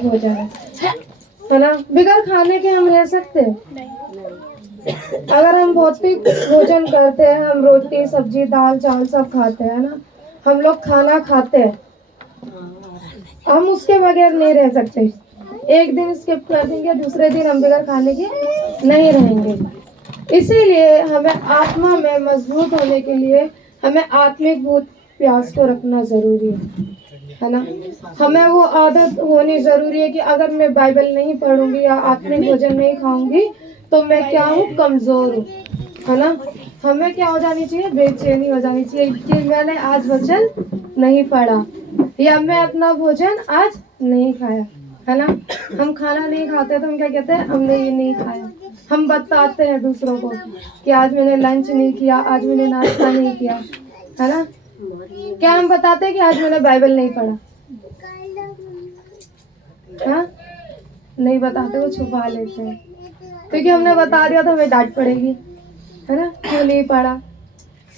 भोजन है ना। बिगर खाने के हम रह सकते हैं? अगर हम भौतिक भोजन करते हैं, हम रोटी सब्जी दाल चावल सब खाते हैं ना, हम लोग खाना खाते हैं, हम उसके बगैर नहीं रह सकते। एक दिन स्किप कर देंगे, दूसरे दिन हम बगैर खाने के नहीं रहेंगे। इसीलिए हमें आत्मा में मजबूत होने के लिए हमें आत्मिक भूत प्यास को रखना जरूरी है ना। हमें वो आदत होनी जरूरी है कि अगर मैं बाइबल नहीं पढ़ूंगी या आत्मिक भोजन नहीं खाऊंगी तो मैं क्या हूँ, कमजोर हूँ, है ना। हमें क्या हो जानी चाहिए, बेचैनी हो जानी चाहिए कि मैंने आज वचन नहीं पढ़ा या मैं अपना भोजन आज नहीं खाया, है ना। हम खाना नहीं खाते तो हम क्या कहते हैं, हमने ये नहीं खाया। हम बताते हैं दूसरों को कि आज मैंने लंच नहीं किया, आज मैंने नाश्ता नहीं किया, है ना। क्या हम बताते हैं कि आज मैंने बाइबल नहीं पढ़ा? हाँ, नहीं बताते, वो छुपा लेते हैं क्योंकि हमने बता दिया तो हमें डांट पड़ेगी, है ना, क्यों नहीं पढ़ा।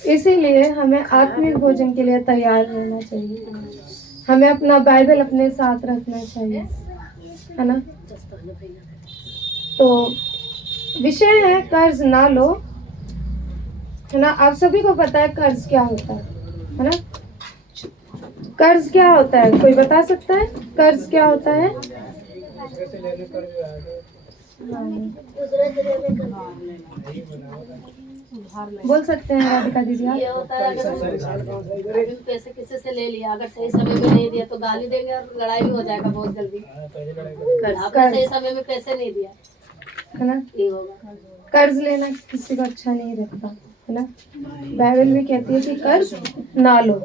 इसीलिए हमें आत्मिक भोजन के लिए तैयार रहना चाहिए। हमें अपना बाइबल अपने साथ रखना चाहिए, है ना। तो विषय है कर्ज ना लो, है ना। आप सभी को पता है कर्ज क्या होता है ना। कर्ज क्या होता है, कोई बता सकता है कर्ज क्या होता है? बोल सकते हैं राधिका दीदी आप? ये होता है अगर पैसे किसी से ले लिया, अगर सही समय में नहीं दिया तो गाली देंगे और लड़ाई भी हो जाएगा बहुत जल्दी। आपने सही समय में पैसे नहीं दिया, है ना। ये होगा। कर्ज लेना किसी को अच्छा नहीं लगता, है ना। बाइबल भी कहती है कि कर्ज ना लो,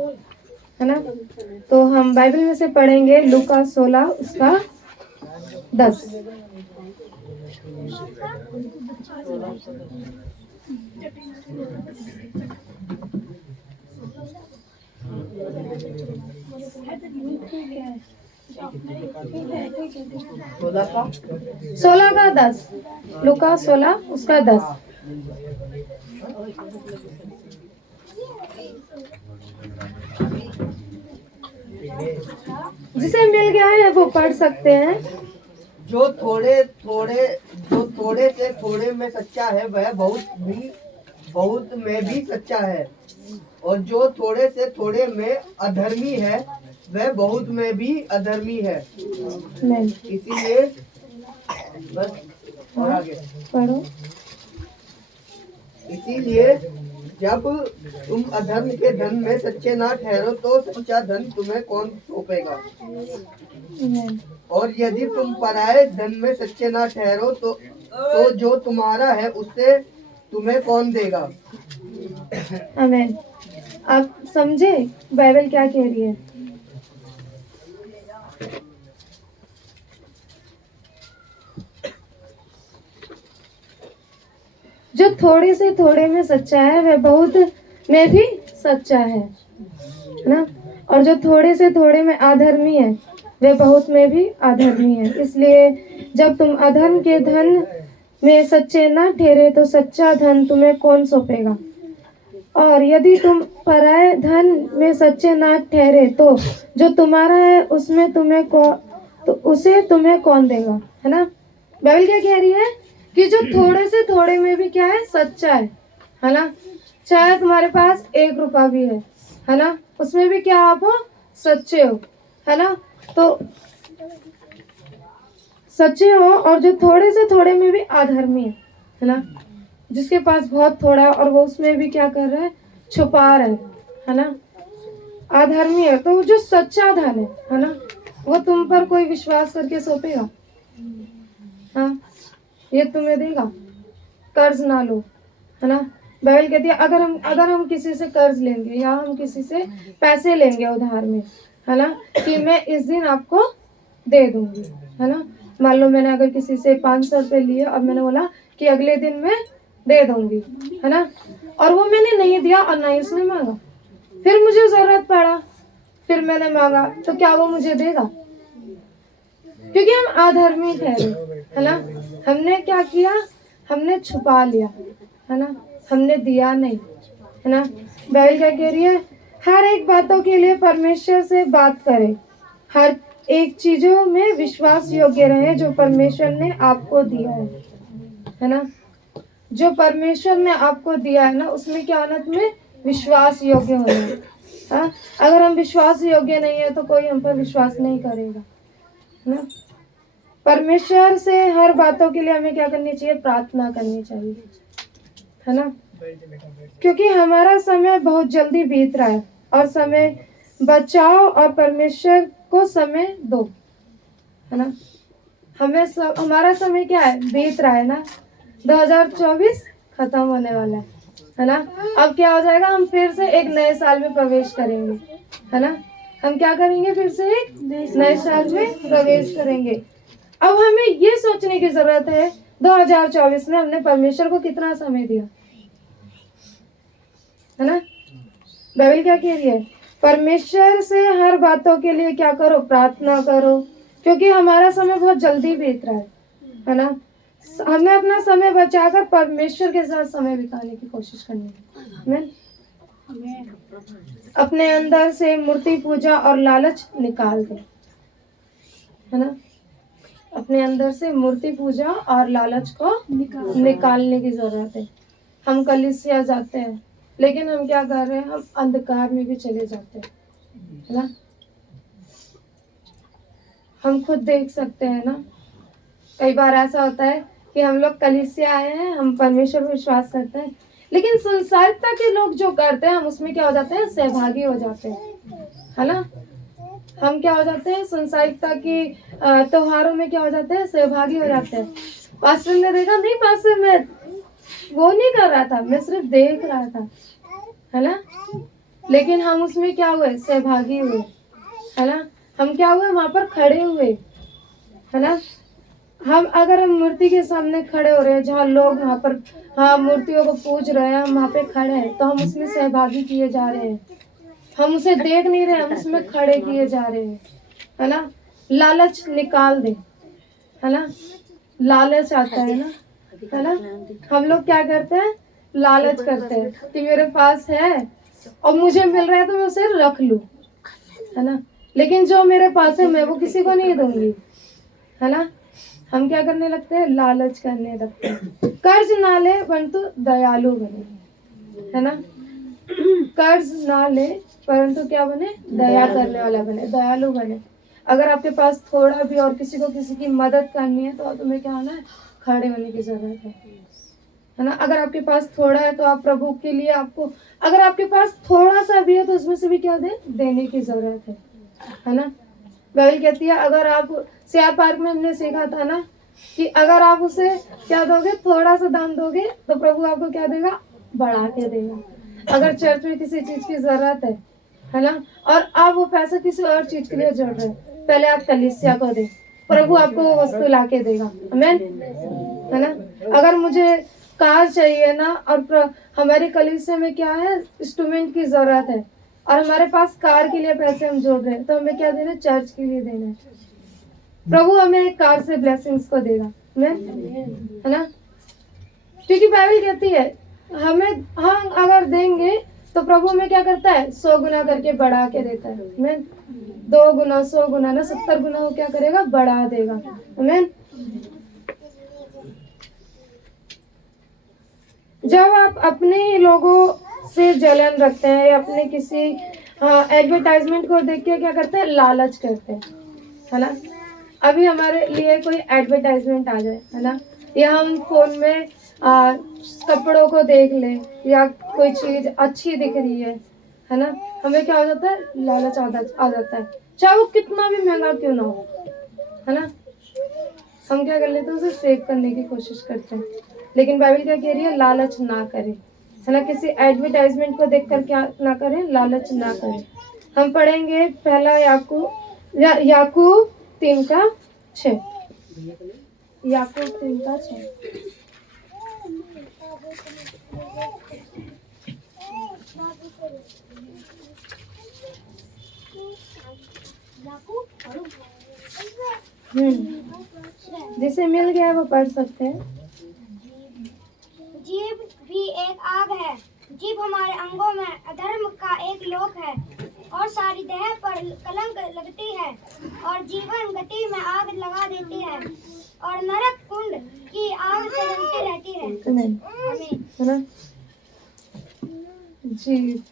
है ना। तो हम बाइबल में से पढ़ेंगे लूका 16 उसका 10। सोलह का 10, लूका 16 उसका 10। जिसे मिल गया है वो पढ़ सकते हैं। जो थोड़े से थोड़े में सच्चा है वह बहुत में भी सच्चा है, और जो थोड़े से थोड़े में अधर्मी है वह बहुत में भी अधर्मी है। इसीलिए बस और आगे पढ़ो। इसीलिए जब तुम अधर्म के धन में सच्चे ना ठहरो तो सच्चा धन तुम्हें कौन सौंपेगा, और यदि तुम पराये धन में सच्चे ना ठहरो तो जो तुम्हारा है उससे तुम्हें कौन देगा। आमीन। आप समझे बाइबल क्या कह रही है? जो थोड़े से थोड़े में सच्चा है वह बहुत में भी सच्चा है ना। और जो थोड़े से थोड़े में अधर्मी है वह बहुत में भी अधर्मी है। इसलिए जब तुम अधर्म के धन में सच्चे ना ठहरे तो सच्चा धन तुम्हें कौन सौंपेगा, और यदि तुम पराये धन में सच्चे ना ठहरे तो जो तुम्हारा है उसमें तो उसे तुम्हें कौन देगा, है ना। बाइबल क्या कह रही है कि जो थोड़े से थोड़े में भी क्या है, सच्चा है ना। चाहे तुम्हारे पास 1 रुपया भी है ना, उसमें भी क्या आप हो, सच्चे हो, है ना। तो सच्चे हो, और जो थोड़े से थोड़े में भी अधर्मी है ना, जिसके पास बहुत थोड़ा है और वो उसमें भी क्या कर रहा है, छुपा रहा है ना, अधर्मी है। तो जो सच्चा धन है ना, वो तुम पर कोई विश्वास करके सौंपेगा, हाँ, ये तुम्हें देगा। कर्ज ना लो, है ना। बाइबल कहती है अगर हम किसी से कर्ज लेंगे या हम किसी से पैसे लेंगे उधार में, है ना, कि मैं इस दिन आपको दे दूंगी, है ना। मान लो मैंने अगर किसी से 500 रुपये लिए और मैंने बोला कि अगले दिन मैं दे दूंगी, है ना, और वो मैंने नहीं दिया और ना ही उसने मांगा, फिर मुझे जरूरत पड़ा, फिर मैंने मांगा, तो क्या वो मुझे देगा? क्योंकि हम अधर्मी ठहरे, है ना। हमने क्या किया, हमने छुपा लिया, है ना, हमने दिया नहीं, है ना। बाइबल क्या कह रही है, हर एक बातों के लिए परमेश्वर से बात करें, हर एक चीजों में विश्वास योग्य रहे जो परमेश्वर ने आपको दिया है ना। जो परमेश्वर ने आपको दिया है ना, उसमें क्या होना, तुम्हें विश्वास योग्य होना है। हाँ? अगर हम विश्वास योग्य नहीं है तो कोई हम पर विश्वास नहीं करेगा, है ना। परमेश्वर से हर बातों के लिए हमें क्या करनी चाहिए, प्रार्थना करनी चाहिए, है ना। क्योंकि हमारा समय बहुत जल्दी बीत रहा है, और समय बचाओ और परमेश्वर को समय दो, है ना। हमारा समय क्या है, बीत रहा है ना। 2024 खत्म होने वाला है ना। अब क्या हो जाएगा, हम फिर से एक नए साल में प्रवेश करेंगे, है ना। हम क्या करेंगे, फिर से एक नए साल में प्रवेश करेंगे। अब हमें ये सोचने की जरूरत है 2024 में हमने परमेश्वर को कितना समय दिया, है ना। बाइबल क्या कह रही है, परमेश्वर से हर बातों के लिए क्या करो, प्रार्थना करो, क्योंकि हमारा समय बहुत जल्दी बीत रहा है ना। हमें अपना समय बचाकर परमेश्वर के साथ समय बिताने की कोशिश करनी है। अपने अंदर से मूर्ति पूजा और लालच निकाल दे, है ना। अपने अंदर से मूर्ति पूजा और लालच को निकालने की जरूरत है। हम कलीसिया जाते हैं, लेकिन हम क्या कर रहे हैं, हम अंधकार में भी चले जाते हैं, है ना। हम खुद देख सकते हैं ना, कई बार ऐसा होता है कि हम लोग कलीसिया आए हैं, हम परमेश्वर पर विश्वास करते हैं, लेकिन संसारिकता के लोग जो करते हैं हम उसमें क्या हो जाते हैं, सहभागी हो जाते हैं, है ना। हम क्या हो जाते हैं, संसारिकता की त्योहारों में क्या हो जाते हैं, सहभागी हो जाते हैं। पास्टर ने देखा, नहीं पास्टर मैं वो नहीं कर रहा था, मैं सिर्फ देख रहा था, है ना। लेकिन हम उसमें क्या हुए, सहभागी हुए, है ना। हम क्या हुए, वहां पर खड़े हुए, है ना। हम अगर हम मूर्ति के सामने खड़े हो रहे हैं, जहाँ लोग वहां पर हाँ मूर्तियों को पूज रहे हैं, हम वहां पे खड़े हैं, तो हम उसमें सहभागी किए जा रहे हैं। हम उसे देख नहीं रहे, हम उसमें खड़े किए जा रहे हैं, है ना। लालच निकाल दे, है ना। लालच आता है ना। हम लोग क्या करते हैं, लालच करते हैं कि मेरे पास है और मुझे मिल रहा है तो मैं उसे रख लूं, है ना। लेकिन जो मेरे पास है मैं वो किसी को नहीं दूंगी, है ना। हम क्या करने लगते हैं, लालच करने लगते हैं। कर्ज ना ले परंतु दयालु बने, है ना। कर्ज ना ले परंतु क्या बने, दया करने वाला बने, दयालु बने। अगर आपके पास थोड़ा भी और किसी को किसी की मदद करनी है तो तुम्हें क्या होना है, खड़े होने की जरूरत है ना। अगर आपके पास थोड़ा है तो आप प्रभु के लिए, आपको अगर आपके पास थोड़ा सा भी है तो उसमें से भी क्या देने की जरूरत है ना। बाइबल कहती है, अगर आप सियार पार्क में हमने सीखा था ना कि अगर आप उसे क्या दोगे, थोड़ा सा दान दोगे तो प्रभु आपको क्या देगा, बढ़ा के देगा। अगर चर्च में किसी चीज की जरूरत है ना, और आप वो पैसा किसी और चीज के लिए जोड़ रहे हैं, पहले आप कलीसिया को दे, प्रभु आपको वो वस्तु ला के देगा, आमीन, है ना। अगर मुझे कार चाहिए ना, और हमारी कलीसिया में क्या है, इंस्ट्रूमेंट की जरूरत है, और हमारे पास कार के लिए पैसे हम जोड़ रहे हैं, तो हमें क्या देना है, चर्च के लिए देना है। प्रभु हमें एक कार से ब्लेसिंग्स को देगा, है ना। क्योंकि बाइबल कहती है हमें, हम अगर देंगे तो प्रभु हमें क्या करता है, 100 गुना करके बढ़ा के देता है, आमीन। 2 गुना, 100 गुना ना 70 गुना वो क्या करेगा, बढ़ा देगा, आमीन। जब आप अपने ही लोगों से जलन रखते हैं या अपने किसी एडवर्टाइजमेंट को देख के क्या करते हैं, लालच करते हैं, है ना। अभी हमारे लिए कोई एडवर्टाइजमेंट आ जाए, है ना, या हम फोन में कपड़ों को देख ले, या कोई चीज अच्छी दिख रही है ना, हमें क्या हो जाता है, लालच आ जाता है, चाहे वो कितना भी महंगा क्यों ना हो, है ना। हम क्या कर लेते हैं, उसे सेव करने की कोशिश करते हैं। लेकिन बाइबल क्या कह रही है, लालच ना करें, है ना। किसी एडवर्टाइजमेंट को देखकर क्या ना करें, लालच ना करें। हम पढ़ेंगे पहला याकूब 3:6, याकूब 3:6। जिसे मिल गया वो पढ़ सकते हैं। जीभ भी एक आग है, जीभ हमारे अंगों में अधर्म का एक लोक है। और सारी देह पर कलंक लगती है और जीवन गति में आग लगा देती है और नरक कुंड की आग से जलती रहती है। आमीन। आमीन। है ना। जीव,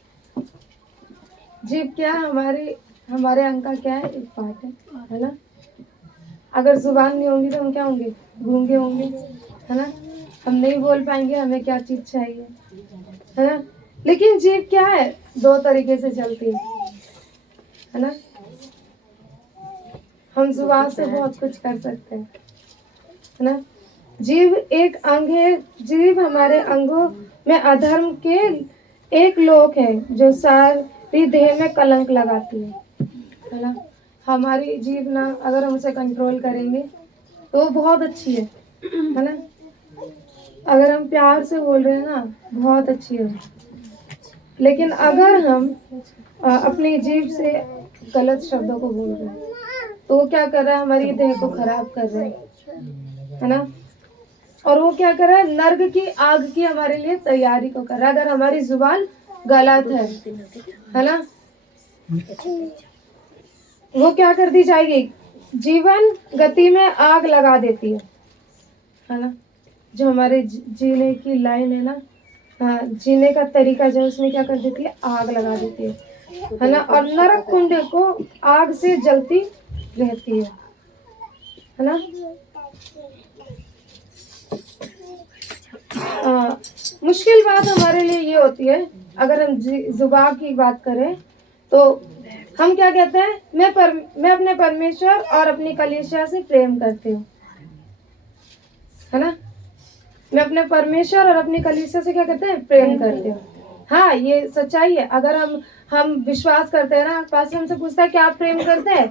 जीव क्या हमारे अंग का क्या है, एक पार्ट है ना। अगर जुबान नहीं होंगी तो हम क्या होंगे, गूंगे होंगे, है ना। हम नहीं बोल पाएंगे हमें क्या चीज चाहिए, है ना। लेकिन जीभ क्या है, दो तरीके से चलती है ना। हम जुबान से बहुत कुछ कर सकते हैं, है ना। जीभ एक अंग है, जीभ हमारे अंगों में अधर्म के एक लोक है जो सारी देह में कलंक लगाती है ना। हमारी जीभ ना अगर हम उसे कंट्रोल करेंगे तो वो बहुत अच्छी है ना। अगर हम प्यार से बोल रहे हैं ना, बहुत अच्छी है। लेकिन अगर हम अपनी जीभ से गलत शब्दों को बोल रहे हैं तो वो क्या कर रहा है, हमारी देह को खराब कर रहा है ना। और वो क्या कर रहा है, नर्क की आग की हमारे लिए तैयारी को कर रहा है। अगर हमारी जुबान गलत है ना, वो क्या कर दी जाएगी, जीवन गति में आग लगा देती है ना। जो हमारे जीने की लाइन है ना, हाँ, जीने का तरीका जो उसमें क्या कर देती है, आग लगा देती है ना। और नरक कुंड को आग से जलती रहती है ना। मुश्किल बात हमारे लिए ये होती है, अगर हम जुबान की बात करें तो हम क्या कहते हैं, मैं अपने परमेश्वर और अपनी कलीसिया से प्रेम करती हूँ, है ना। मैं अपने परमेश्वर और अपनी कलीसिया से क्या करते हैं, प्रेम करते हैं। हाँ, ये सच्चाई है। अगर हम विश्वास करते हैं ना, पास्टर हमसे पूछता है कि आप प्रेम करते हैं,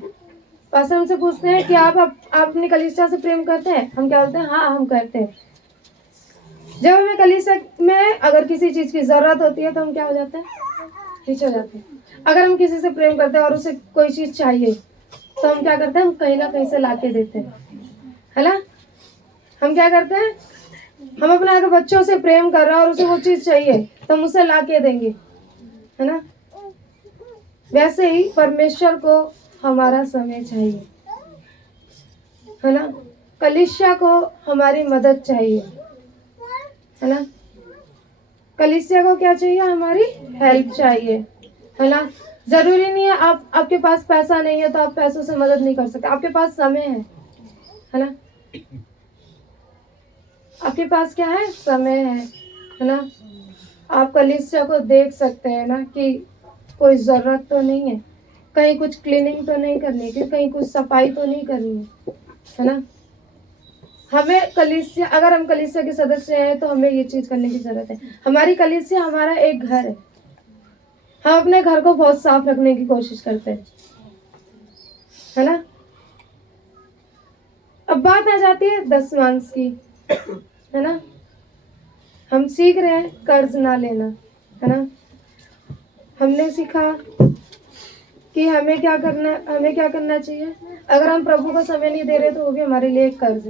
पास्टर हमसे पूछते हैं कि आप अपनी कलीसिया से प्रेम करते हैं, हम क्या बोलते हैं, हाँ हम करते हैं। जब हमें कलीसिया में अगर किसी चीज की जरूरत होती है तो हम क्या हो जाते हैं, पीछे हो जाते हैं। अगर हम किसी से प्रेम करते हैं और उसे कोई चीज चाहिए तो हम क्या करते हैं, हम कहीं ना कहीं से लाके देते हैं, है ना। हम क्या करते हैं, हम अपने अगर बच्चों से प्रेम कर रहे हैं और उसे वो चीज चाहिए तो हम उसे लाके देंगे, है ना। वैसे ही परमेश्वर को हमारा समय चाहिए, है ना। कलीसिया को हमारी मदद चाहिए, है ना। कलीसिया को क्या चाहिए, हमारी हेल्प चाहिए, है ना। जरूरी नहीं है आपके पास पैसा नहीं है तो आप पैसों से मदद नहीं कर सकते। आपके पास समय है ना। आपके पास क्या है, समय है ना। आप कलीसिया को देख सकते हैं ना कि कोई जरूरत तो नहीं है, कहीं कुछ क्लीनिंग तो नहीं करनी है, कहीं कुछ सफाई तो नहीं करनी है ना। हमें कलीसिया, अगर हम कलीसिया के सदस्य हैं तो हमें ये चीज करने की जरूरत है। हमारी कलीसिया हमारा एक घर है, हम अपने घर को बहुत साफ रखने की कोशिश करते हैं, है ना। अब बात आ जाती है दशमांश की, है ना। हम सीख रहे हैं कर्ज ना लेना, है ना। हमने सीखा कि हमें क्या करना चाहिए। अगर हम प्रभु को समय नहीं दे रहे तो वो भी हमारे लिए एक कर्ज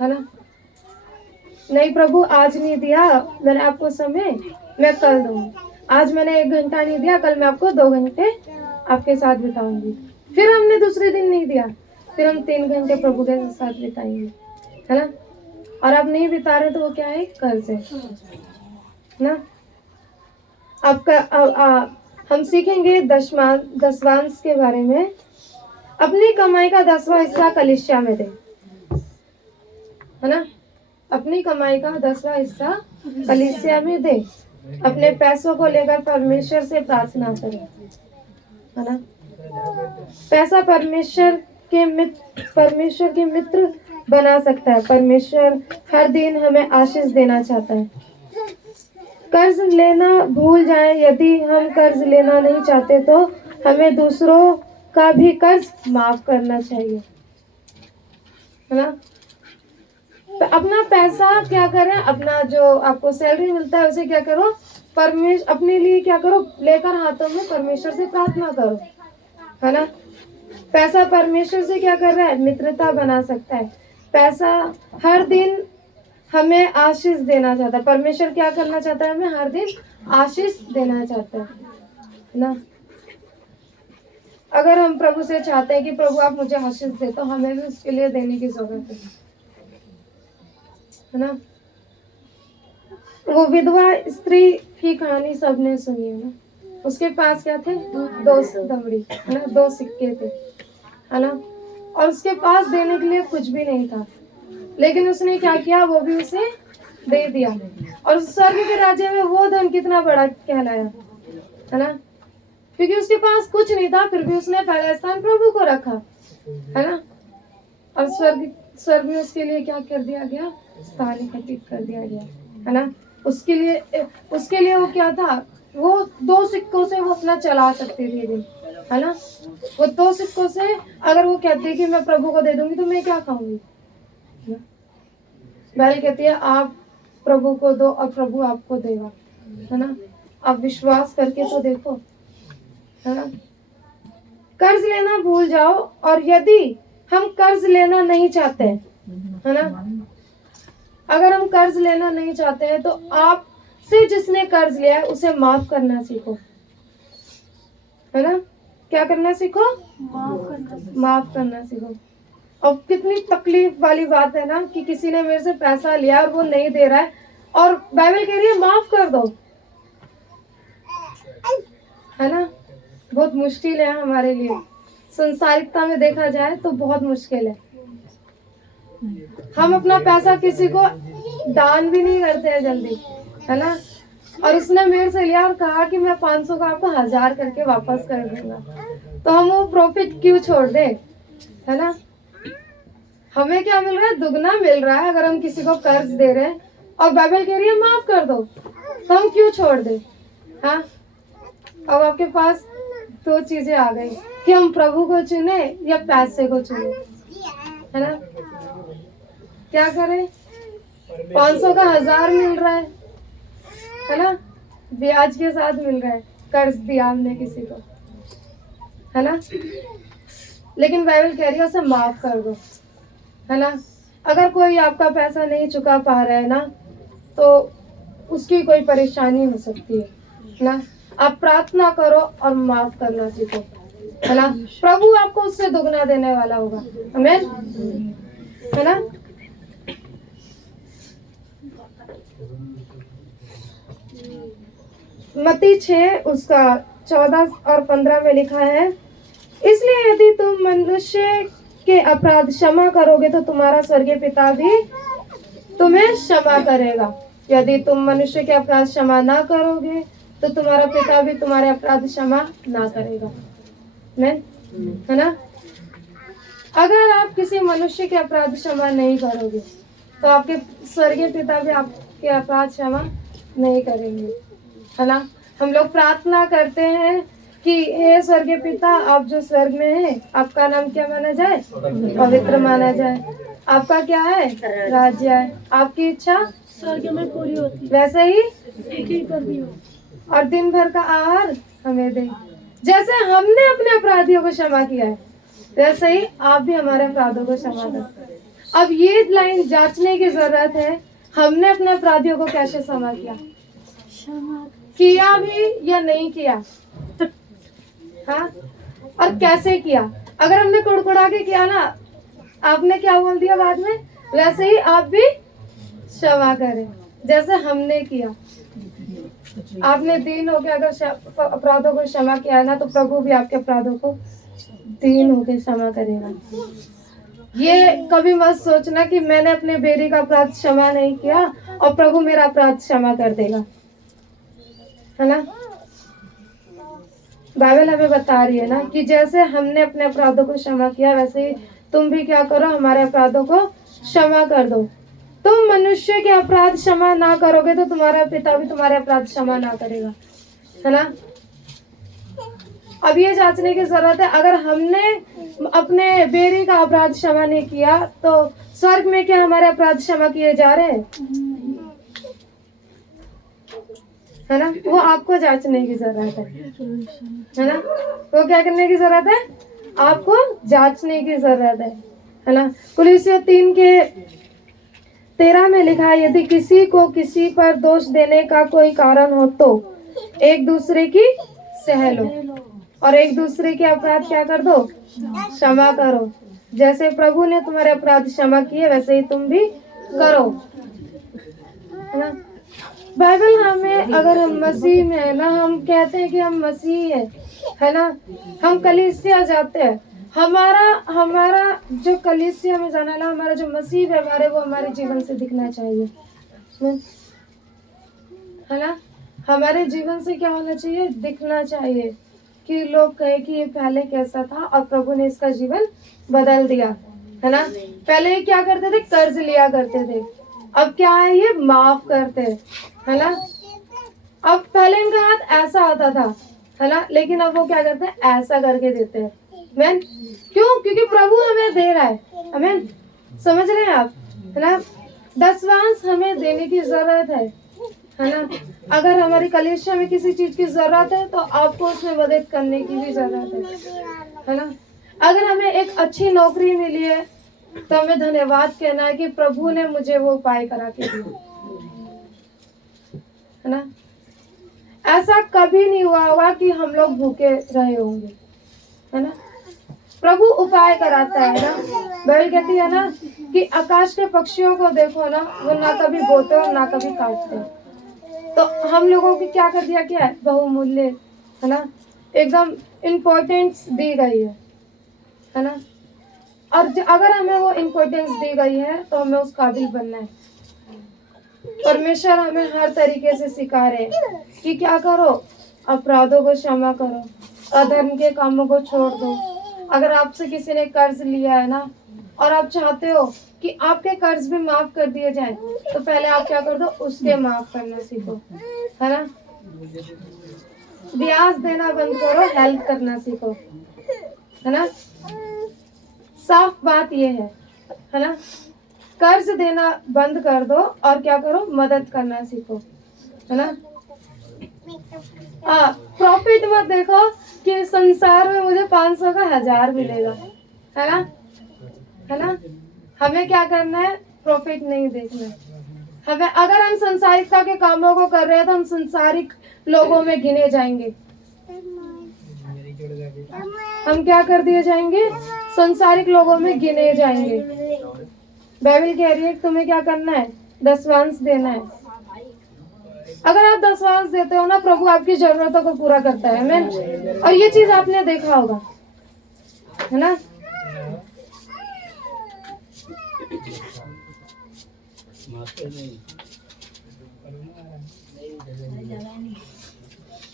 है ना। नहीं प्रभु आज नहीं दिया मैंने आपको समय, मैं कल दूंगी। आज मैंने 1 घंटा नहीं दिया, कल मैं आपको 2 घंटे आपके साथ बिताऊंगी। फिर हमने दूसरे दिन नहीं दिया, फिर हम 3 घंटे प्रभु के साथ बिताएंगे, है ना। और आप नहीं बिता रहे तो वो क्या है, कर्ज है ना। आपका हम सीखेंगे दशमांश के बारे में। अपनी कमाई का 10वां हिस्सा कलीसिया में दे, है ना। अपनी कमाई का 10वां हिस्सा कलीसिया में दे। अपने पैसों को लेकर परमेश्वर से प्रार्थना करें, है ना। पैसा परमेश्वर के मित्र बना सकता है। परमेश्वर हर दिन हमें आशीष देना चाहता है। कर्ज लेना भूल जाएं। यदि हम कर्ज लेना नहीं चाहते तो हमें दूसरों का भी कर्ज माफ करना चाहिए, है ना। तो अपना पैसा क्या करें, अपना जो आपको सैलरी मिलता है उसे क्या करो, अपने लिए क्या करो, लेकर हाथों में परमेश्वर से प्रार्थना करो, है ना। पैसा परमेश्वर से क्या कर रहा है, मित्रता बना सकता है। पैसा हर दिन हमें आशीष देना चाहता है। परमेश्वर क्या करना चाहता है, हमें हर दिन आशीष देना चाहता है ना। अगर हम प्रभु से चाहते हैं कि प्रभु आप मुझे आशीष दे, तो हमें भी उसके लिए देने की जरूरत है ना। वो विधवा स्त्री की कहानी सबने सुनी है ना। उसके पास क्या थे? 2 दमड़ी है ना, 2 सिक्के थे है ना, और उसके पास देने के लिए कुछ भी नहीं था, लेकिन उसने क्या किया? वो भी उसे दे दिया। और स्वर्ग के राज्य में वो धन कितना बड़ा कहलाया है ना, क्योंकि उसके पास कुछ नहीं था, फिर भी उसने पहला स्थान प्रभु को रखा है ना। और स्वर्ग में उसके लिए क्या कर दिया गया? स्थान एकत्रित कर दिया गया है ना। उसके लिए वो क्या था? वो 2 सिक्कों से वो अपना चला सकती थी दिन है ना। वो 2 सिक्कों से अगर वो कहती कि मैं प्रभु को दे दूंगी तो मैं क्या खाऊंगी? बैल कहती है आप प्रभु को दो और प्रभु आपको देगा है ना। आप विश्वास करके तो देखो है ना। कर्ज लेना भूल जाओ, और यदि हम कर्ज लेना नहीं चाहते है ना, अगर हम कर्ज लेना नहीं चाहते हैं तो आप से जिसने कर्ज लिया है उसे माफ करना सीखो है ना। क्या करना सीखो? माफ करना सीखो। और कितनी तकलीफ वाली बात है ना कि किसी ने मेरे से पैसा लिया और वो नहीं दे रहा है, और बाइबल कह रही है माफ कर दो है ना। बहुत मुश्किल है हमारे लिए, संसारिकता में देखा जाए तो बहुत मुश्किल है। हम अपना पैसा किसी को दान भी नहीं करते हैं जल्दी है ना। और उसने मेरे से लिया और कहा कि मैं 500 का आपको 1000 करके वापस कर दूंगा, तो हम वो प्रॉफिट क्यों छोड़ दे है ना। हमें क्या मिल रहा है? दुगना मिल रहा है अगर हम किसी को कर्ज दे रहे हैं, और बाइबल कह रही है माफ कर दो, तो हम क्यों छोड़ दे? हाँ, अब आपके पास 2 चीजें आ गई कि हम प्रभु को चुने या पैसे को चुने है ना। क्या करें? 500 का 1000 मिल रहा है ना, ब्याज के साथ मिल रहा है, कर्ज दिया हमने किसी को है ना। लेकिन बाइबल कह रही है उसे माफ कर दो है ना। अगर कोई आपका पैसा नहीं चुका पा रहा है ना, तो उसकी कोई परेशानी हो सकती है ना। आप प्रार्थना करो और माफ करना सीखो है ना। प्रभु आपको उससे दुगना देने वाला होगा। आमीन है ना। मत्ती 6 उसका 14 और 15 में लिखा है, इसलिए यदि तुम मनुष्य के अपराध क्षमा करोगे तो तुम्हारा स्वर्गीय पिता भी तुम्हें क्षमा करेगा। यदि तुम मनुष्य के अपराध क्षमा ना करोगे तो तुम्हारा पिता भी तुम्हारे अपराध क्षमा ना करेगा। है ना। अगर आप किसी मनुष्य के अपराध क्षमा नहीं करोगे तो आपके स्वर्गीय पिता भी आपके अपराध क्षमा नहीं करेंगे है ना। हम लोग प्रार्थना करते हैं कि हे स्वर्गीय पिता, आप जो स्वर्ग में हैं, आपका नाम क्या माना जाए? पवित्र माना जाए। आपका क्या है? राज्य है। आपकी इच्छा स्वर्ग में पूरी होती वैसे ही है पर भी हो। और दिन भर का आहार हमें दे। जैसे हमने अपने अपराधियों को क्षमा किया है, वैसे ही आप भी हमारे अपराधों को क्षमा करें। अब ये लाइन जांचने की जरूरत है, हमने अपने अपराधियों को कैसे क्षमा किया भी या नहीं किया। हाँ, और कैसे किया? अगर हमने कुड़कुड़ा के किया ना, आपने क्या बोल दिया बाद में, वैसे ही आप भी क्षमा करें जैसे हमने किया। आपने दीन होके अगर अपराधों को क्षमा किया है ना, तो प्रभु भी आपके अपराधों को दीन होके क्षमा करेगा। ये कभी मत सोचना कि मैंने अपने बेरी का अपराध क्षमा नहीं किया और प्रभु मेरा अपराध क्षमा कर देगा है ना। बाइबल हमें बता रही है ना कि जैसे हमने अपने अपराधों को क्षमा किया, वैसे ही तुम भी क्या करो, हमारे अपराधों को क्षमा कर दो। तुम मनुष्य के अपराध क्षमा ना करोगे तो तुम्हारा पिता भी तुम्हारे अपराध क्षमा ना करेगा है ना। अब ये जांचने की जरूरत है, अगर हमने अपने बेरी का अपराध क्षमा नहीं किया तो स्वर्ग में क्या हमारे अपराध क्षमा किए जा रहे हैं है ना। वो आपको जांचने की जरूरत है ना। वो क्या करने की जरूरत है? आपको जांचने की जरूरत है ना। कुलुस्सियों 3:13 में लिखा है, यदि किसी को किसी पर दोष देने का कोई कारण हो तो एक दूसरे की सह लो और एक दूसरे के अपराध क्या कर दो, क्षमा करो। जैसे प्रभु ने तुम्हारे अपराध क्षमा किए वैसे ही तुम भी करो, है ना। बाइबल हमें, अगर हम मसीह में है ना, हम कहते हैं कि हम मसीह है ना, हम कलीसिया जाते हैं, हमारा जो कलीसिया में जाना ना, हमारा जो मसीह व्यवहार है वो हमारे जीवन से दिखना चाहिए, है ना। हमारे जीवन से क्या होना चाहिए, दिखना चाहिए कि लोग कहे कि ये पहले कैसा था और प्रभु ने इसका जीवन बदल दिया, है ना। पहले ये क्या करते थे, कर्ज लिया करते थे, अब क्या है, ये माफ करते हैं, है ना। अब पहले इनका हाथ ऐसा होता था, है ना, लेकिन अब वो क्या करते हैं, ऐसा करके देते हैं। आमीन। क्यों? क्योंकि प्रभु हमें दे रहा है। आमीन। समझ रहे हैं आप, है ना। दसवांश हमें देने की जरूरत है ना। अगर हमारी कलीसिया में किसी चीज की जरूरत है तो आपको उसमें मदद करने की भी जरूरत है ना। अगर हमें एक अच्छी नौकरी मिली है तो हमें धन्यवाद कहना है कि प्रभु ने मुझे वो उपाय करा के दिया, है ना। ऐसा कभी नहीं हुआ होगा कि हम लोग भूखे रहे होंगे, है ना। प्रभु उपाय कराता है ना। बाइबल कहती है ना कि आकाश के पक्षियों को देखो ना, वो ना कभी बोते और ना कभी काटते, तो हम लोगों की क्या कर दिया, क्या है, बहुमूल्य, है ना, एकदम इम्पोर्टेंस दी गई है ना। और अगर हमें वो इम्पोर्टेंस दी गई है तो हमें उस काबिल बनना है। परमेश्वर हमें हर तरीके से सिखा रहे हैं कि क्या करो, अपराधों को क्षमा करो, अधर्म के कामों को छोड़ दो। अगर आपसे किसी ने कर्ज लिया है ना और आप चाहते हो कि आपके कर्ज भी माफ कर दिए जाएं, तो पहले आप क्या कर दो, उसके माफ करना सीखो, है ना। ब्याज देना बंद करो, हेल्प करना सीखो, है ना। साफ बात ये है ना। कर्ज देना बंद कर दो और क्या करो, मदद करना सीखो, है ना। प्रॉफिट मत देखो कि संसार में मुझे 500 का 1000 मिलेगा, है ना, है ना। हमें क्या करना है, प्रॉफिट नहीं देखना है हमें। अगर हम संसारिकता के कामों को कर रहे हैं तो हम संसारिक लोगों में गिने जाएंगे। हम क्या कर दिए जाएंगे, संसारिक लोगों में गिने जाएंगे। बाइबल कह रही है कि तुम्हें क्या करना है, दसवांश देना है। अगर आप दसवांश देते हो ना, प्रभु आपकी जरूरतों को पूरा करता है। आमीन। और ये चीज आपने देखा होगा, है ना।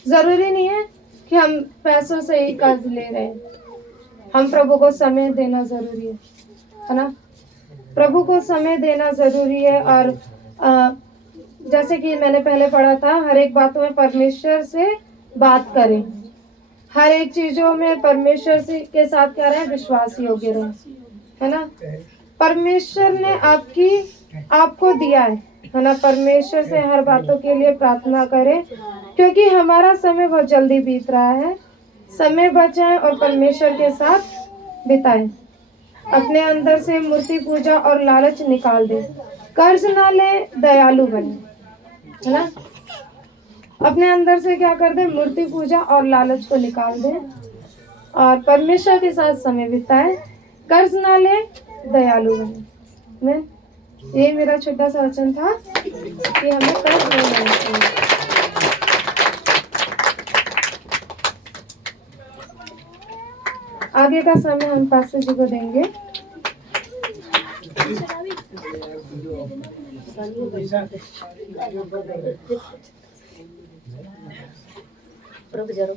जरूरी नहीं है कि हम पैसों से ही कर्ज ले रहे हैं, हम प्रभु को समय देना जरूरी है ना। प्रभु को समय देना जरूरी है। और जैसे कि मैंने पहले पढ़ा था, हर एक बातों में परमेश्वर से बात करें, हर एक चीजों में परमेश्वर से के साथ क्या रहे, विश्वास योग्य रहे, है ना। परमेश्वर ने आपको दिया है ना। परमेश्वर से हर बातों के लिए प्रार्थना करें, क्योंकि हमारा समय बहुत जल्दी बीत रहा है। समय बचाएं और परमेश्वर के साथ बिताएं। अपने अंदर से मूर्ति पूजा और लालच निकाल दें। कर्ज ना लें, दयालु बने, है ना। अपने अंदर से क्या कर दें, मूर्ति पूजा और लालच को निकाल दें और परमेश्वर के साथ समय बिताएं। कर्ज ना लें, दयालु बने। ये मेरा छोटा सा वचन था कि हमें कर्ज नहीं लेना चाहिए। आगे का समय हम पास्टर जी को देंगे। प्रभु जरूर